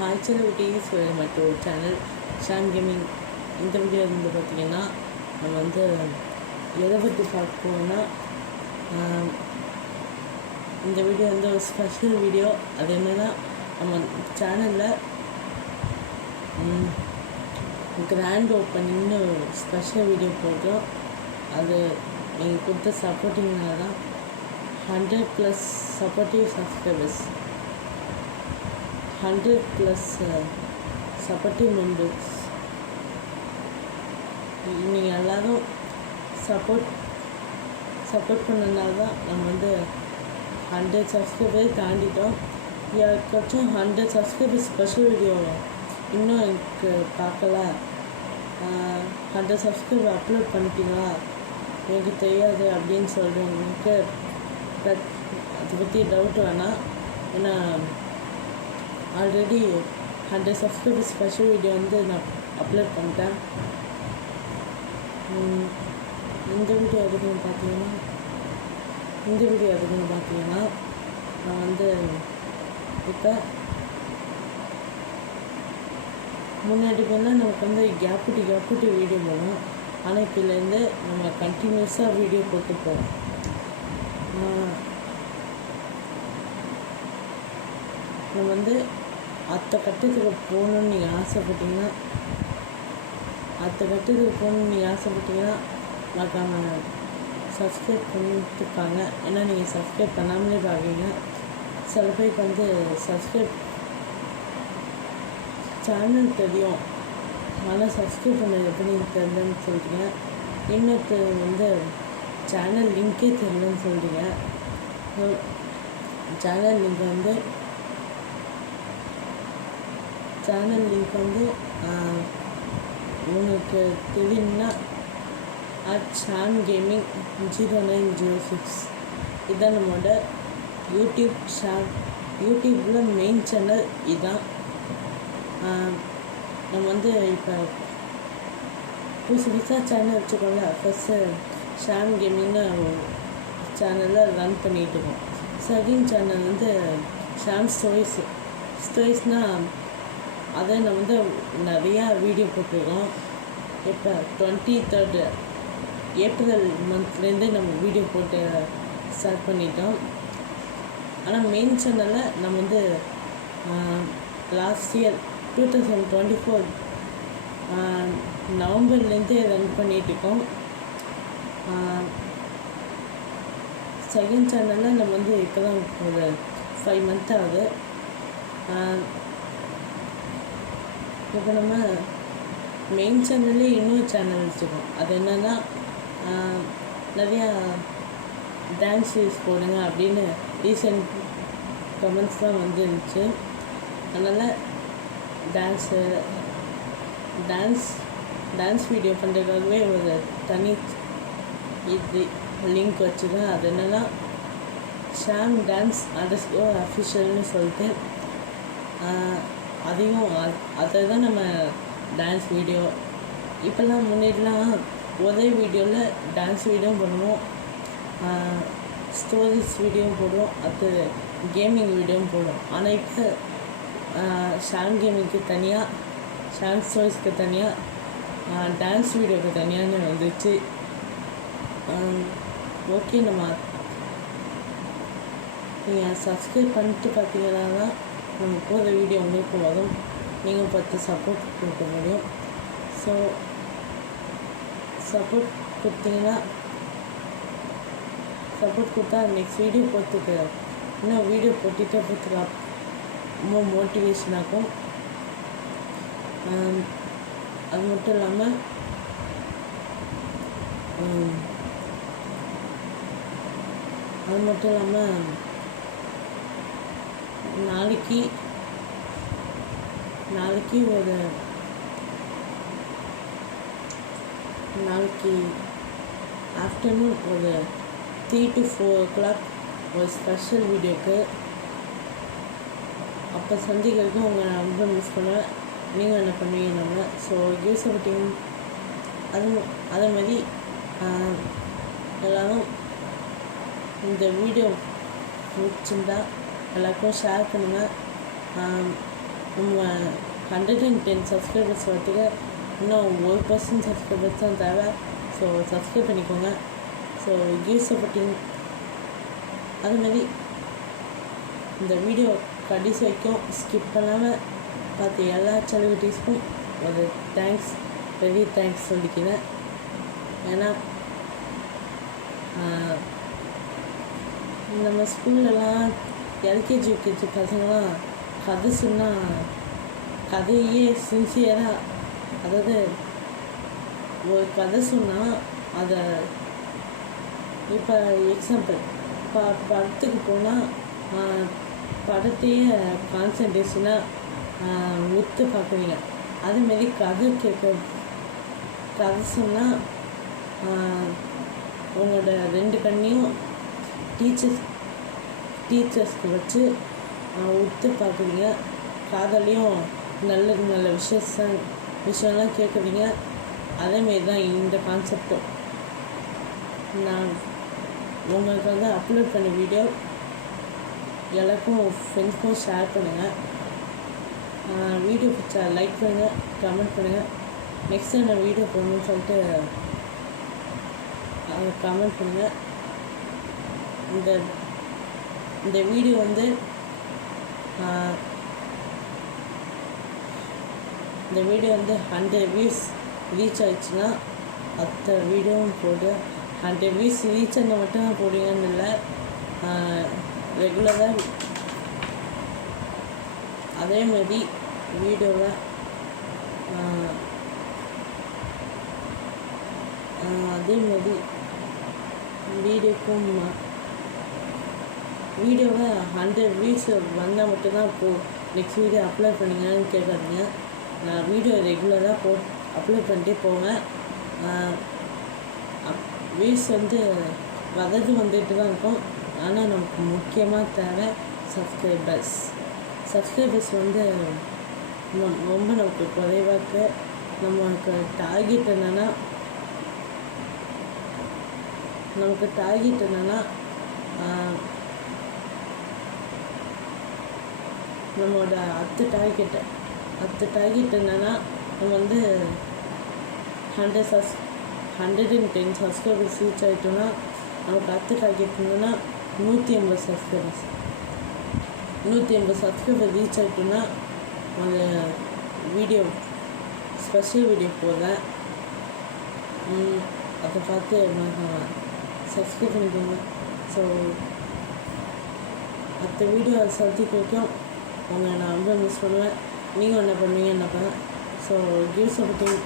Hi celebrities, welcome to our channel Sham gaming. இந்த video வந்து பார்த்திங்கன்னா நம்ம வந்து எதை பற்றி பார்ப்போம்னா, இந்த வீடியோ வந்து ஒரு ஸ்பெஷல் வீடியோ. அது என்னென்னா, நம்ம சேனலில் கிராண்ட் ஓப்பனிங்னு ஸ்பெஷல் வீடியோ போடுறோம். அது நீங்கள் கொடுத்த சப்போர்ட்டிங்னால தான் 100+ சப்போர்ட்டிவ் சப்ஸ்கிரைபர்ஸ், 100+ சப்போர்ட்டிவ் மெம்பர்ஸ். நீங்கள் எல்லோரும் சப்போர்ட் பண்ணனால தான் நம்ம வந்து 100 சப்ஸ்கிரைபர் தாண்டிட்டோம். யாருக்காச்சும் 100 சப்ஸ்கிரைபர் ஸ்பெஷல் வீடியோ இன்னும் எனக்கு பார்க்கல, 100 சப்ஸ்கிரைபர் அப்லோட் பண்ணிட்டீங்களா, எனக்கு தெரியாது அப்படின்னு சொல்கிறவங்களுக்கு அதை பற்றி டவுட் வேணாம். ஏன்னா ஆல்ரெடி 100 சப்ஸ்கிரைபர் ஸ்பெஷல் வீடியோ வந்து நான் அப்லோட் பண்ணிட்டேன். இந்த வீடியோ எதுக்குன்னு பார்த்தீங்கன்னா நான் வந்து இப்போ முன்னாடி பண்ணால் நமக்கு வந்து கேப்புட்டி வீடியோ போகணும். ஆனால் இப்போலேருந்து நம்ம கண்டினியூஸாக வீடியோ போட்டு போவோம். நம்ம வந்து அடுத்த கட்டத்துக்கு போகணுன்னு நீங்கள் ஆசைப்பட்டீங்கன்னா மறக்காம சப்ஸ்கிரைப் பண்ணிட்டுருப்பாங்க. ஏன்னா நீங்கள் சப்ஸ்கிரைப் பண்ணாமலே பார்க்குறீங்க. சில பேருக்கு வந்து சப்ஸ்கிரைப் சேனல் தெரியும், ஆனால் சப்ஸ்கிரைப் பண்ணது எப்படி தெரியலன்னு சொல்கிறீங்க. இன்னொருத்தர் வந்து சேனல் லிங்க்கே தெரியலன்னு சொல்கிறீங்க. சேனல் லிங்க் வந்து உங்களுக்கு தெரியும்னா ஷாம் கேமிங் 0906 இதுதான் நம்மளோட யூடியூப்பில் மெயின் சேனல். இதுதான் நம்ம வந்து இப்போ புதுசாக சேனல் வச்சுக்கோங்க. ஃபஸ்ட்டு ஷாம் கேமிங்னு சேனலில் ரன் பண்ணிகிட்ருக்கோம். செகண்ட் சேனல் வந்து ஷாம் ஸ்டோரிஸ்னால் அதை நம்ம வந்து நிறையா வீடியோ போட்டிருக்கோம். இப்போ 23 ஏப்ரல் மந்த்லேருந்து நம்ம வீடியோ போட்டு ஸ்டார்ட் பண்ணிட்டோம். ஆனால் மெயின் சேனலில் நம்ம வந்து லாஸ்ட் இயர் 2024 நவம்பர்லேருந்தே ரன் பண்ணிகிட்ருக்கோம். செகண்ட் சேனலில் நம்ம வந்து இப்போ தான் ஒரு 5 மந்த் ஆகுது. இப்போ நம்ம மெயின் சேனல்லே இன்னொரு சேனல் வச்சுருக்கோம். அது என்னென்னா, நிறையா டான்ஸ் சீரிஸ் போடுங்க அப்படின்னு ரீசெண்ட் கமெண்ட்ஸ்லாம் வந்துருந்துச்சு. அதனால் டான்ஸ் வீடியோ பண்ணுறதுக்காகவே ஒரு தனி இது லிங்க் வச்சுருக்கேன். அது என்னென்னா ஷாம் டான்ஸ் _officialனு சொல்லிட்டு அதை தான் நம்ம டான்ஸ் வீடியோ இப்போல்லாம் முன்னாடிலாம் ஒரே வீடியோவில் டான்ஸ் வீடியோவும் பண்ணுவோம், ஸ்டோரிஸ் வீடியோவும் போடுவோம், அது கேமிங் வீடியோவும் போடுவோம். ஆனால் இப்போ ஷாம் கேமிங்க்கு தனியாக, ஷாம் ஸ்டோரிஸ்க்கு தனியாக, டான்ஸ் வீடியோவுக்கு தனியான்னு வந்துச்சு. ஓகே, நீங்கள் சப்ஸ்கிரைப் பண்ணிட்டு பார்த்தீங்கன்னா தான் நம்ம போகிற வீடியோ உங்களுக்கு வரும். நீங்கள் பார்த்து சப்போர்ட் கொடுக்க முடியும். ஸோ சப்போர்ட் கொடுத்தா நெக்ஸ்ட் வீடியோ போகிறதுக்கு இன்னும் வீடியோ போட்டுகிட்டே போகிறதுக்கு ரொம்ப மோட்டிவேஷன் ஆகும். அது மட்டும் இல்லாமல் நாளைக்கு ஆஃப்டர்நூன் ஒரு 3 to 4 o'clock ஒரு ஸ்பெஷல் வீடியோக்கு அப்போ சந்திக்கிறதுக்கு உங்கள் நான் ரொம்ப மிஸ் பண்ணுவேன். நீங்கள் என்ன பண்ணுவீங்க நம்ம. So give supporting. அதே மாதிரி எல்லோரும் இந்த வீடியோ பிடிச்சிருந்தா எல்லாருக்கும் ஷேர் பண்ணுங்கள். நம்ம 110 சப்ஸ்கிரைபர்ஸ் வரத்துக்கு இன்னும் 1% சப்ஸ்கிரைபர்ஸ் தான் தேவை. ஸோ சப்ஸ்கிரைப் பண்ணிக்கோங்க. So give supporting. அதுமாரி இந்த வீடியோ கடைசி வரைக்கும் ஸ்கிப் பண்ணாமல் பார்த்து எல்லா செலிபிரிட்டிஸ்க்கும் ஒரு தேங்க்ஸ், பெரிய தேங்க்ஸ் சொல்லிக்கிறேன். ஏன்னா நம்ம ஸ்கூல்லலாம் எல்கேஜி யூகேஜி பசங்களாம் கதை சொன்னால் கதையே சின்சியராக, அதாவது ஒரு கதை சொன்னால் அதை இப்போ எக்ஸாம்பிள் படத்துக்கு போனால் படத்தையே கான்சன்ட்ரேஷனாக உத்து பார்க்குறீங்க. அதுமாரி கதை சொன்னால் உங்களோட 2 கண்ணையும் டீச்சர்ஸ்க்கு வச்சு உத்து பார்க்குறீங்க. காதலையும் நல்ல நல்ல விஷயம்லாம் கேட்குறீங்க. அதேமாரி தான் இந்த கான்செப்டும். நான் உங்களுக்காக அப்லோட் பண்ண வீடியோ எல்லாருக்கும் ஃப்ரெண்ட்ஸ்க்கும் ஷேர் பண்ணுங்கள். வீடியோ பிடிச்சா லைக் பண்ணுங்கள், கமெண்ட் பண்ணுங்கள். நெக்ஸ்ட் டைம் நான் வீடியோ போடணும்னு சொல்லிட்டு கமெண்ட் பண்ணுங்கள். இந்த வீடியோ வந்து இந்த வீடியோ வந்து 100 வியூஸ் ரீச் ஆகிடுச்சுன்னா அடுத்த வீடியோவும் போடு. 100 வியூஸ் ரீச் ஆன மட்டும் தான் போடுவீங்கன்னு இல்லை, ரெகுலராக அதேமாதிரி வீடியோவை அதேமாதிரி வீடியோவை 100 வியூஸ் வந்தால் மட்டும்தான் நெக்ஸ்ட் வீடியோ அப்லோட் பண்ணுங்கன்னு கேட்காதீங்க. நான் வீடியோ ரெகுலராக அப்லோட் பண்ணிட்டே போவேன். வியூஸ் வந்து வந்துட்டு தான் இருக்கும். ஆனால் நமக்கு முக்கியமாக தேவை சப்ஸ்கிரைபர்ஸ் வந்து ரொம்ப நமக்கு குறைவாக இருக்குது. நமக்கு டார்கெட் என்னென்னா நம்மளோட அடுத்த டார்கெட் என்னென்னா நம்ம வந்து 110 சப்ஸ்கிரைபர்ஸ் ரீச் ஆகிட்டோன்னா நமக்கு அடுத்த டார்கெட் என்னென்னா 150 சப்ஸ்கிரைபர் ரீச் ஆகிட்டோன்னா அந்த ஸ்பெஷல் வீடியோ போடுறேன். அதை பார்த்து சப்ஸ்கிரைப் பண்ணிக்கோங்க. ஸோ அடுத்த வீடியோ சர்த்திக்கு வைக்கும் நான் ரொம்ப மிஸ் பண்ணுவேன். நீங்கள் என்ன பண்ணுவீங்க என்ன பண்ணேன். So give supporting.